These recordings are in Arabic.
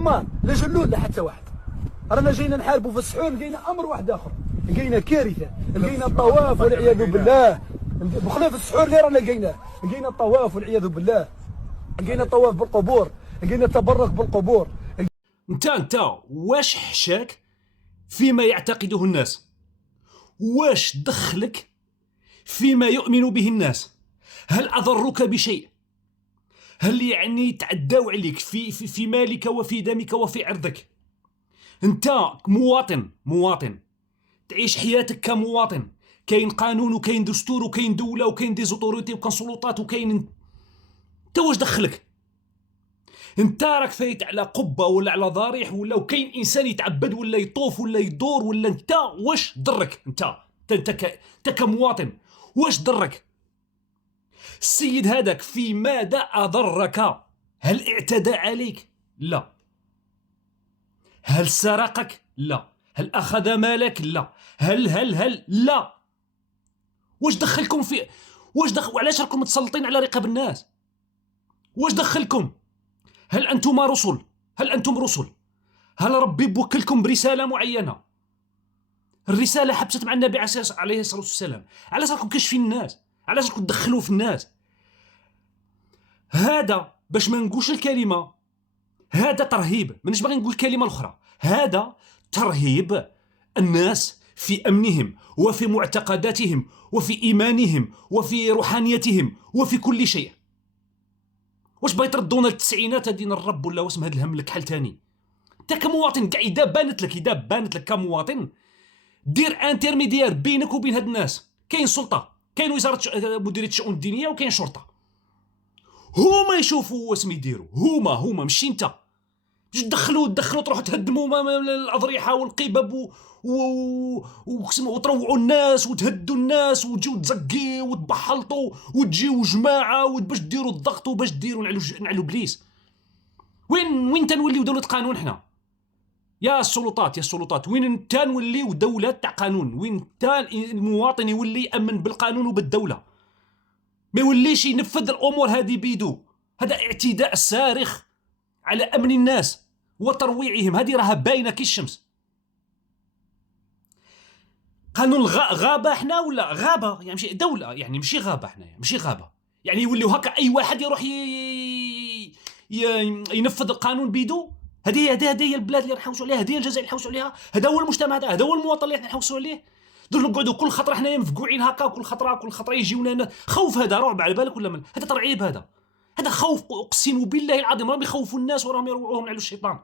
ما لا جلول لا حتى واحد. رانا جينا نحاربوا في السحور، لقينا امر واحد اخر، لقينا كارثه، لقينا الطواف والعياذ بالله. بخلاف السحور اللي رانا لقينا الطواف والعياذ بالله، لقينا الطواف بالقبور، لقينا التبرك بالقبور. انت واش حشاك فيما يعتقده الناس؟ واش دخلك فيما يؤمن به الناس؟ هل أضرك بشيء؟ هل يعني تعداو عليك في مالك وفي دمك وفي عرضك؟ انت مواطن تعيش حياتك كمواطن. كاين قانون وكاين دستور وكاين دولة وكاين دي زوتوريتي وكاين سلطات وكاين انت واش دخلك؟ انت راك فايت على قبة ولا على ضريح ولا وكاين انسان يتعبد ولا يطوف ولا يدور ولا انت واش ضرك؟ انت كمواطن واش ضرك؟ السيد هذاك في ماذا أضرك؟ هل اعتدى عليك؟ لا. هل سرقك؟ لا. هل أخذ مالك؟ لا. هل لا. واش دخلكم في وعلاش راكم متسلطين على رقاب الناس؟ واش دخلكم؟ هل أنتم رسل؟ هل ربي بوكلكم برسالة معينة؟ الرسالة حبست مع النبي عليه الصلاة والسلام. علاش راكم كاشفين الناس؟ علاش راكم تدخلوا في الناس؟ هذا باش ما نقولش الكلمة، هذا ترهيب. مانيش باغي نقول الكلمة الأخرى، هذا ترهيب الناس في أمنهم وفي معتقداتهم وفي إيمانهم وفي روحانيتهم وفي كل شيء. واش باغي تردونا للتسعينات دين الرب ولا واسم هذا الهم لك حل تاني؟ انت كمواطن كاع إذا بانت لك كمواطن دير انترميديير بينك وبين هاد الناس. كاين سلطة، كاين وزارة مديرية الشؤون الدينية وكاين شرطة، هما يشوفوا واسم يديروا. هما ماشي انت. باش تدخلوا تروحوا تهدموا الاضرحه والقبب وتروعوا الناس وتهدوا الناس وتجيو تزقيوا وتبحلطوا وتجيو جماعه باش ديروا الضغط وباش ديروا نعلو بليس. وين تنوليو دوله قانون حنا؟ يا السلطات وين تنوليو دوله تاع قانون؟ وين المواطن يولي يامن بالقانون وبالدوله، ما يوليش ينفذ الامور هذه بيدو. هذا اعتداء صارخ على امن الناس وترويعهم. هذه راها باينه كي الشمس. قانون غابه احنا ولا غابه؟ يعني ماشي دوله، يعني ماشي غابه حنايا، ماشي غابه. يعني يوليو هكا اي واحد يروح ينفذ القانون بيدو. هذه هي البلاد اللي نحوسوا عليها، هذه الجزائر اللي نحوسوا عليها، هذا هو المجتمع، هذا هو المواطن اللي نحوسوا عليه. دول نقعدوا كل خطره حنايا مفقوعين هكا، كل خطره يجيونا خوف. هذا رعب على بالك ولا من هذا ترعيب؟ هذا خوف. اقسم بالله العظيم راهم يخوفوا الناس وراهم يروعوهم على الشيطان.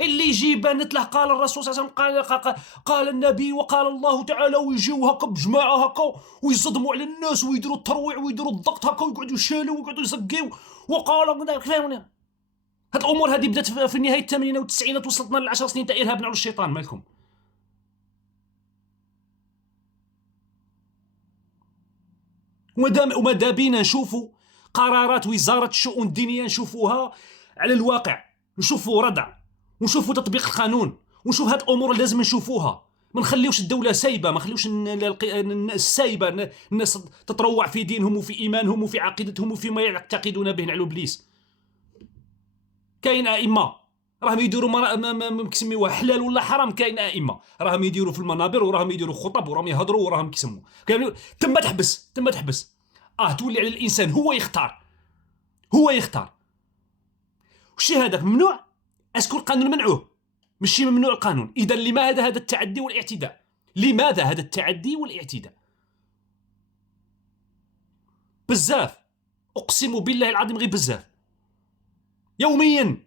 اللي يجي بانت له قال الرسول صلى الله عليه وسلم، قال النبي وقال الله تعالى، ويجيو هكا بجماعه هكا ويصدموا على الناس ويديروا الترويع ويديروا الضغط هكا ويقعدوا يشالوا ويقعدوا يزقيو. وقال فهمنا هاد الامور هذه بدات في نهايه الثمانينات والتسعينات، وصلتنا ل10 سنين تاع ارهاب على الشيطان. مالكم؟ وماذا بينا نشوفوا قرارات وزارة الشؤون الدينية، نشوفوها على الواقع، نشوفوا ردع ونشوفوا تطبيق القانون ونشوف هاد الأمور اللي لازم نشوفوها. ما نخليوش الدولة سايبة، ما نخليوش الناس سايبة، الناس تتروع في دينهم وفي إيمانهم وفي عقيدتهم وفي ما يعتقدون به على إبليس. كاين أئمة راهم يديروا مكسميوها حلال ولا حرام. كاين أئمة راهم يديروا في المنابر وراهم يديروا خطب وراهم يهضروا وراهم كيسموا. تم تحبس. تولي على الإنسان هو يختار. وشي هذاك ممنوع؟ اسكو القانون منعوه؟ ماشي ممنوع القانون. إذا لماذا هذا التعدي والاعتداء؟ لماذا هذا التعدي والاعتداء؟ بزاف، أقسم بالله العظيم غير بزاف. يوميا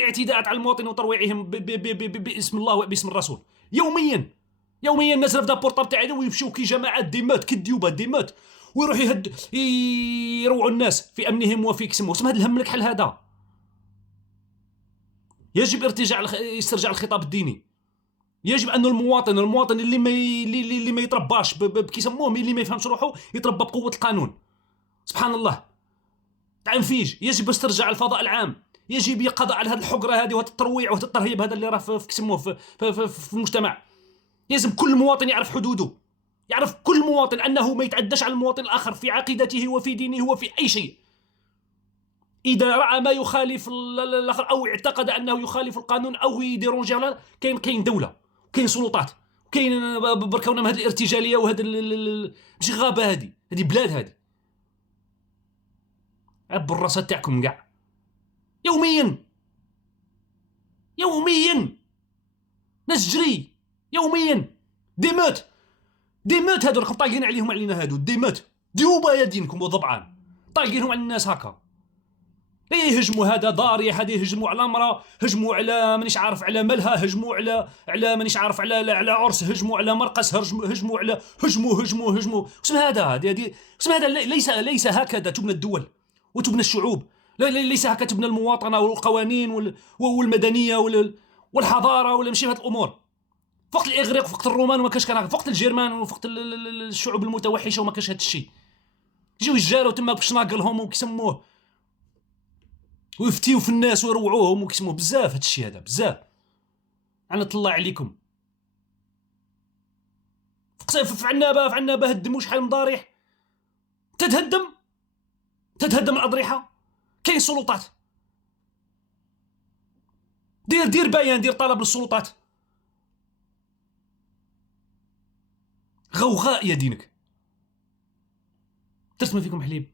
اعتداءات على المواطنين وترويعهم باسم الله وباسم الرسول. يوميا الناس رافده بورطاب تاعي ويمشيو كي جماعات ديمات كالديوبات ويروح يروعوا الناس في امنهم وفي كسمهم. هذا الهم لك حل. هذا يجب يسترجع الخطاب الديني. يجب ان المواطن اللي ما يترباش كيسموه، اللي ما يفهمش روحه، يتربى بقوه القانون. سبحان الله تنفيذ. يجب استرجاع الفضاء العام. يجب القضاء على هذه الحقره هذه وهذا الترويع وهذا الترهيب هذا اللي راه في كسموه في المجتمع. لازم كل مواطن يعرف حدوده، يعرف كل مواطن انه ما يتعداش على المواطن الاخر في عقيدته وفي دينه وفي اي شيء. اذا راى ما يخالف الاخر او اعتقد انه يخالف القانون او يديرونجي، كاين دوله، كاين سلطات، كاين بركونا من هذه الارتجاليه وهذا ماشي غابه، هذه بلاد، هذه عبوا الراسات تاعكم كاع يوميا ناس جري يوميا، ديموت هادو راكم طالقين عليهم علينا، هادو ديموت ديوبا يا دينكم وضبعان طالقينهم على الناس هكا. يهجموا هذا ضارية، هذا يهجموا على امرأة، هجموا على مانيش عارف على ملهى، هجموا على مانيش عارف على عرس، هجموا على مرقس، هجموا على هجموا اسم هذا اسم هذا ليس هكذا تبنى الدول وتبنى الشعوب، ليس هكذا تبنى المواطنة والقوانين والمدنية والحضارة ولا ماشي هذه الأمور. وقت الإغريق وقت الرومان وما كانش، كان وقت الجيرمان وقت الشعوب المتوحشة وما كانش هذا الشيء. يجيو يجاروا تما باش ناقلهم وكيسموه ويفتيو في الناس ويروعوهم وكيسموه بزاف، هذا الشيء هذا بزاف. عنة الله عليكم. في عنابه هدموا شحال من ضريح، تتهدم الأضرحة، كاين سلطات، دير بيان، دير طلب للسلطات. غوغاء يا دينك، درت ما فيكم حليب.